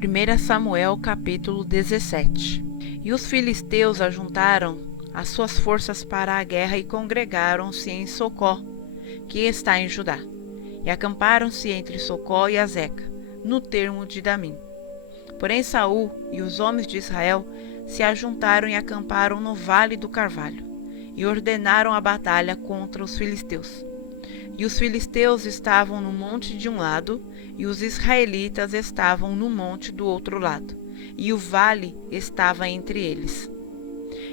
1 Samuel capítulo 17. E os filisteus ajuntaram as suas forças para a guerra e congregaram-se em Socó, que está em Judá, e acamparam-se entre Socó e Azeca, no termo de Damim. Porém Saul e os homens de Israel se ajuntaram e acamparam no vale do Carvalho, e ordenaram a batalha contra os filisteus. E os filisteus estavam no monte de um lado, e os israelitas estavam no monte do outro lado, e o vale estava entre eles.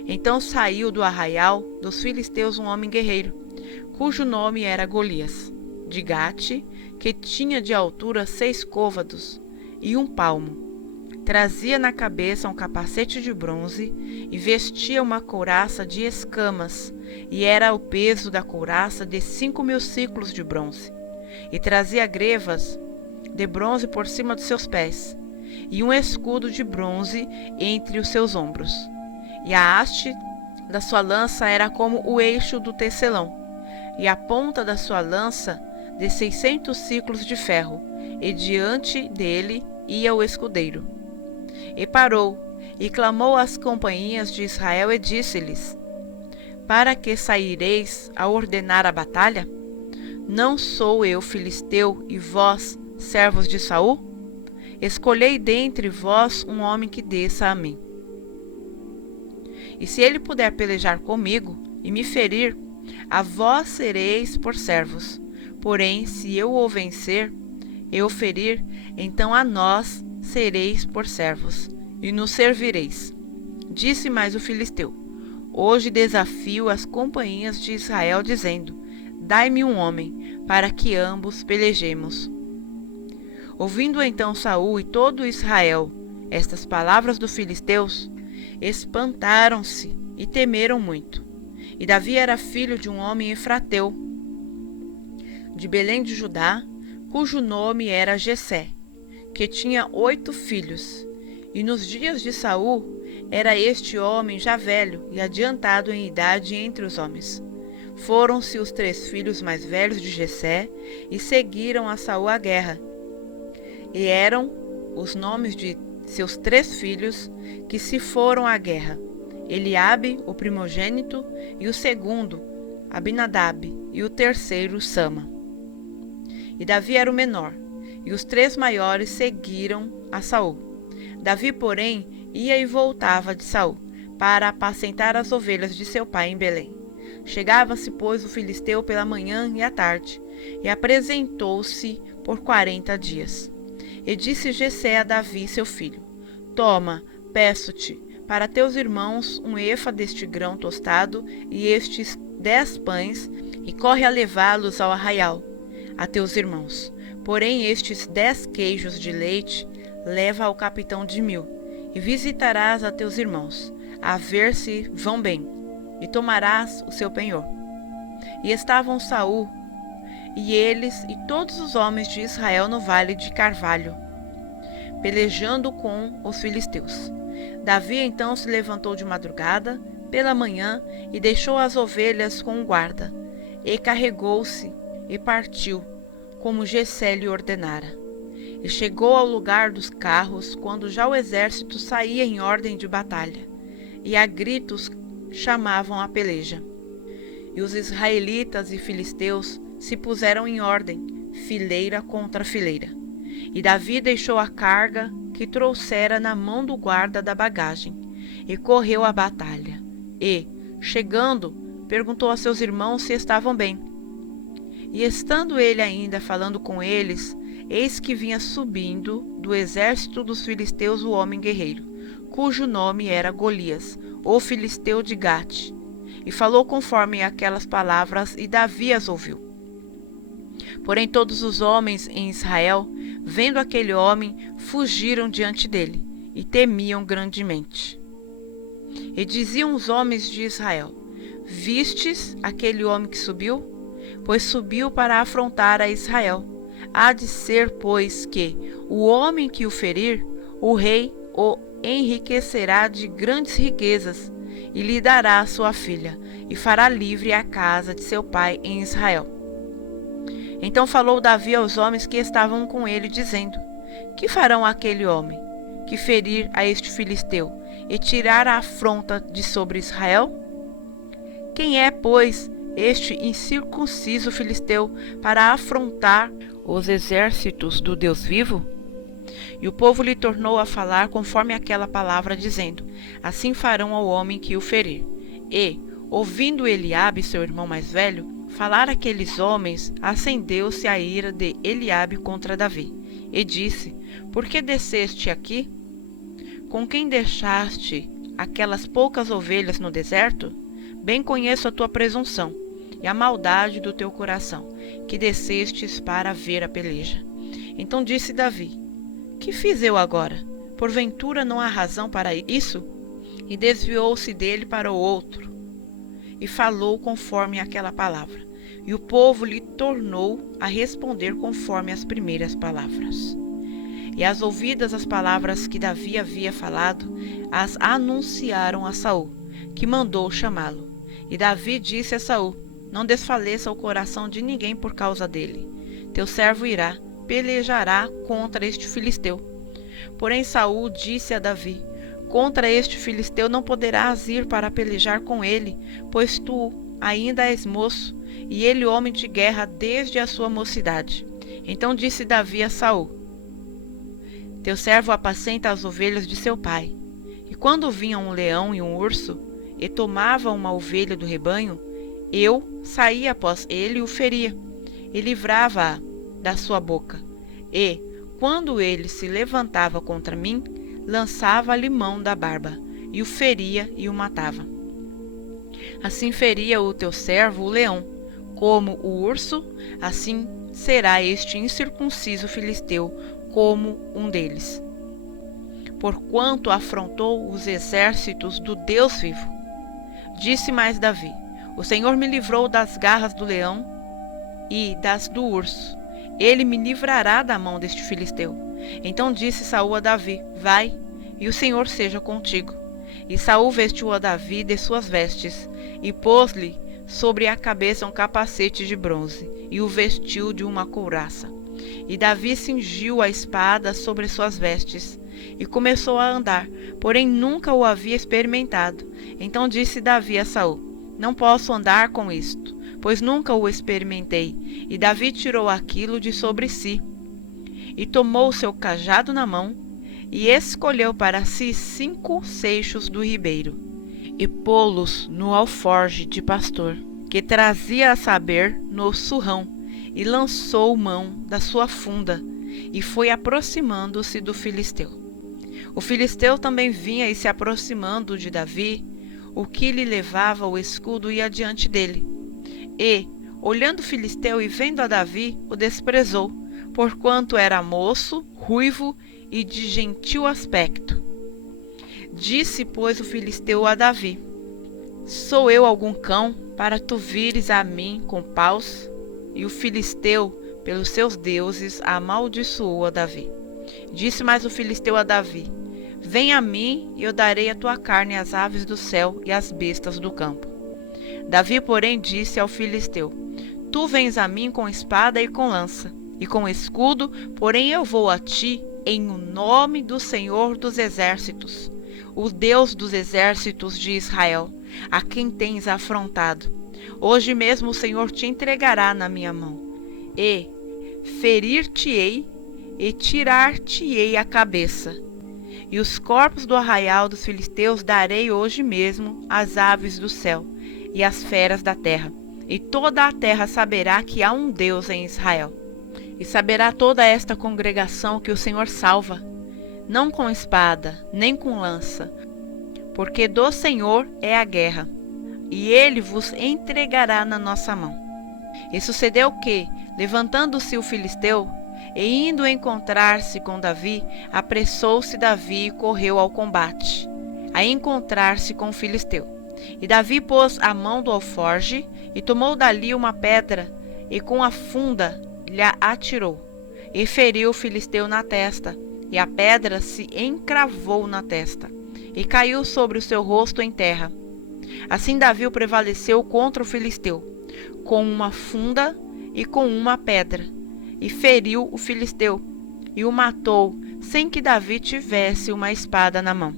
Então saiu do arraial dos filisteus um homem guerreiro, cujo nome era Golias, de Gate, que tinha de altura 6 côvados e 1 palmo. Trazia na cabeça um capacete de bronze e vestia uma couraça de escamas, e era o peso da couraça de 5.000 siclos de bronze. E trazia grevas de bronze por cima dos seus pés, e um escudo de bronze entre os seus ombros. E a haste da sua lança era como o eixo do tecelão, e a ponta da sua lança de 600 siclos de ferro, e diante dele ia o escudeiro. E parou, e clamou às companhias de Israel e disse-lhes: Para que saireis a ordenar a batalha? Não sou eu filisteu, e vós, servos de Saul? Escolhei dentre vós um homem que desça a mim. E se ele puder pelejar comigo e me ferir, a vós sereis por servos. Porém, se eu o vencer, eu o ferir, então a nós sereis por servos, e nos servireis. Disse mais o filisteu: Hoje desafio as companhias de Israel, dizendo: Dai-me um homem, para que ambos pelejemos. Ouvindo então Saul e todo Israel estas palavras dos filisteus, espantaram-se e temeram muito. E Davi era filho de um homem efrateu, de Belém de Judá, cujo nome era Jessé, que tinha 8 filhos. E nos dias de Saul era este homem já velho e adiantado em idade entre os homens. Foram-se os 3 filhos mais velhos de Jessé e seguiram a Saul à guerra. E eram os nomes de seus 3 filhos que se foram à guerra: Eliabe, o primogênito, e o segundo, Abinadab, e o terceiro, Sama. E Davi era o menor, e os 3 maiores seguiram a Saul. Davi, porém, ia e voltava de Saul, para apacentar as ovelhas de seu pai em Belém. Chegava-se, pois, o filisteu pela manhã e à tarde, e apresentou-se por 40 dias. E disse Jessé a Davi, seu filho: Toma, peço-te, para teus irmãos um efa deste grão tostado e estes 10 pães, e corre a levá-los ao arraial, a teus irmãos. Porém estes 10 queijos de leite leva ao capitão de 1000, e visitarás a teus irmãos, a ver se vão bem, e tomarás o seu penhor. E estavam Saul e eles e todos os homens de Israel no vale de Carvalho, pelejando com os filisteus. Davi então se levantou de madrugada, pela manhã, e deixou as ovelhas com o guarda, e carregou-se, e partiu, como Jessé lhe ordenara. E chegou ao lugar dos carros, quando já o exército saía em ordem de batalha, e a gritos chamavam a peleja. E os israelitas e filisteus se puseram em ordem, fileira contra fileira. E Davi deixou a carga que trouxera na mão do guarda da bagagem, e correu à batalha. E, chegando, perguntou a seus irmãos se estavam bem. E estando ele ainda falando com eles, eis que vinha subindo do exército dos filisteus o homem guerreiro, cujo nome era Golias, o filisteu de Gate. E falou conforme aquelas palavras, e Davi as ouviu. Porém todos os homens em Israel, vendo aquele homem, fugiram diante dele, e temiam grandemente. E diziam os homens de Israel: Vistes aquele homem que subiu? Pois subiu para afrontar a Israel. Há de ser, pois, que o homem que o ferir, o rei o enriquecerá de grandes riquezas, e lhe dará a sua filha, e fará livre a casa de seu pai em Israel. Então falou Davi aos homens que estavam com ele, dizendo: Que farão aquele homem? que ferir a este filisteu e tirar a afronta de sobre Israel? Quem é, pois, este incircunciso filisteu para afrontar os exércitos do Deus vivo? E o povo lhe tornou a falar conforme aquela palavra, dizendo: assim farão ao homem que o ferir. E, ouvindo Eliabe, seu irmão mais velho, falar aqueles homens, acendeu-se a ira de Eliabe contra Davi, e disse: por que desceste aqui? Com quem deixaste aquelas poucas ovelhas no deserto? Bem conheço a tua presunção e a maldade do teu coração, que descestes para ver a peleja. Então disse Davi: que fiz eu agora? Porventura não há razão para isso? E desviou-se dele para o outro, e falou conforme aquela palavra. E o povo lhe tornou a responder conforme as primeiras palavras. E as ouvidas as palavras que Davi havia falado, as anunciaram a Saul, que mandou chamá-lo. E Davi disse a Saul: não desfaleça o coração de ninguém por causa dele. Teu servo irá, pelejará contra este filisteu. Porém Saul disse a Davi: contra este filisteu não poderás ir para pelejar com ele, pois tu ainda és moço, e ele homem de guerra desde a sua mocidade. Então disse Davi a Saul: teu servo apacenta as ovelhas de seu pai. E quando vinha um leão e um urso, e tomava uma ovelha do rebanho, eu saía após ele e o feria, e livrava-a da sua boca. E, quando ele se levantava contra mim, lançava-lhe mão da barba, e o feria e o matava. Assim feria o teu servo o leão, como o urso, assim será este incircunciso filisteu como um deles, porquanto afrontou os exércitos do Deus vivo. Disse mais Davi: o Senhor me livrou das garras do leão e das do urso. Ele me livrará da mão deste filisteu. Então disse Saul a Davi: vai, e o Senhor seja contigo. E Saul vestiu a Davi de suas vestes, e pôs-lhe sobre a cabeça um capacete de bronze, e o vestiu de uma couraça. E Davi cingiu a espada sobre suas vestes, e começou a andar, porém nunca o havia experimentado. Então disse Davi a Saul: não posso andar com isto, pois nunca o experimentei. E Davi tirou aquilo de sobre si, e tomou o seu cajado na mão, e escolheu para si 5 seixos do ribeiro, e pô-los no alforje de pastor, que trazia a saber no surrão, e lançou mão da sua funda, e foi aproximando-se do filisteu. O filisteu também vinha, e se aproximando de Davi, o que lhe levava o escudo ia diante dele. E, olhando o filisteu e vendo a Davi, o desprezou, porquanto era moço, ruivo e de gentil aspecto. Disse, pois, o filisteu a Davi: sou eu algum cão, para tu vires a mim com paus? E o filisteu, pelos seus deuses, amaldiçoou a Davi. Disse mais o filisteu a Davi: vem a mim, e eu darei a tua carne às aves do céu e às bestas do campo. Davi, porém, disse ao filisteu: tu vens a mim com espada e com lança, e com escudo, porém eu vou a ti em o nome do Senhor dos exércitos, o Deus dos exércitos de Israel, a quem tens afrontado. Hoje mesmo o Senhor te entregará na minha mão, e ferir-te-ei e tirar-te-ei a cabeça. E os corpos do arraial dos filisteus darei hoje mesmo às aves do céu e às feras da terra. E toda a terra saberá que há um Deus em Israel. E saberá toda esta congregação que o Senhor salva, não com espada, nem com lança, porque do Senhor é a guerra, e ele vos entregará na nossa mão. E sucedeu que, levantando-se o filisteu, e indo encontrar-se com Davi, apressou-se Davi e correu ao combate, a encontrar-se com o filisteu. E Davi pôs a mão do alforge, e tomou dali uma pedra, e com a funda lhe atirou, e feriu o filisteu na testa, e a pedra se encravou na testa, e caiu sobre o seu rosto em terra. Assim Davi prevaleceu contra o filisteu, com uma funda e com uma pedra, e feriu o filisteu, e o matou sem que Davi tivesse uma espada na mão.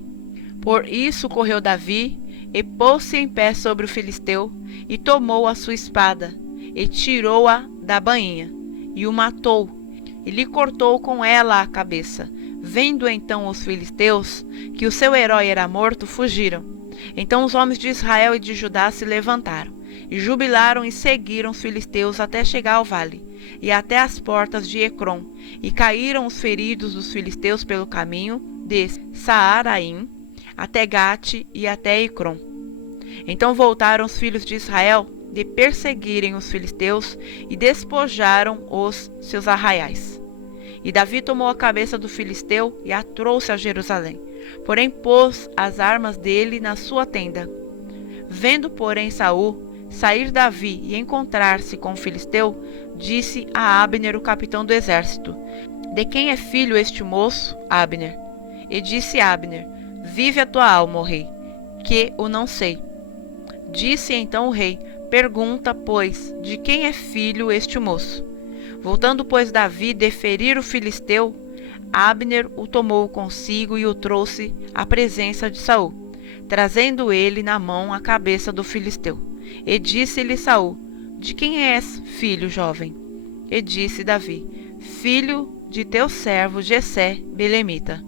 Por isso correu Davi e pôs-se em pé sobre o filisteu e tomou a sua espada e tirou-a da bainha e o matou e lhe cortou com ela a cabeça. Vendo então os filisteus que o seu herói era morto, fugiram. Então os homens de Israel e de Judá se levantaram e jubilaram e seguiram os filisteus até chegar ao vale e até as portas de Ecrom, e caíram os feridos dos filisteus pelo caminho de Saaraim até Gate e até Ecrom. Então voltaram os filhos de Israel de perseguirem os filisteus e despojaram os seus arraiais. E Davi tomou a cabeça do filisteu e a trouxe a Jerusalém, porém pôs as armas dele na sua tenda. Vendo, porém, Saul sair Davi e encontrar-se com o filisteu, disse a Abner, o capitão do exército: De quem é filho este moço, Abner? E disse Abner: Vive a tua alma, ó rei, que o não sei. Disse então o rei: Pergunta, pois, de quem é filho este moço? Voltando, pois, Davi de ferir o filisteu, Abner o tomou consigo e o trouxe à presença de Saul, trazendo ele na mão a cabeça do filisteu. E disse-lhe Saul: De quem és, filho jovem? E disse Davi: Filho de teu servo Jessé, belemita.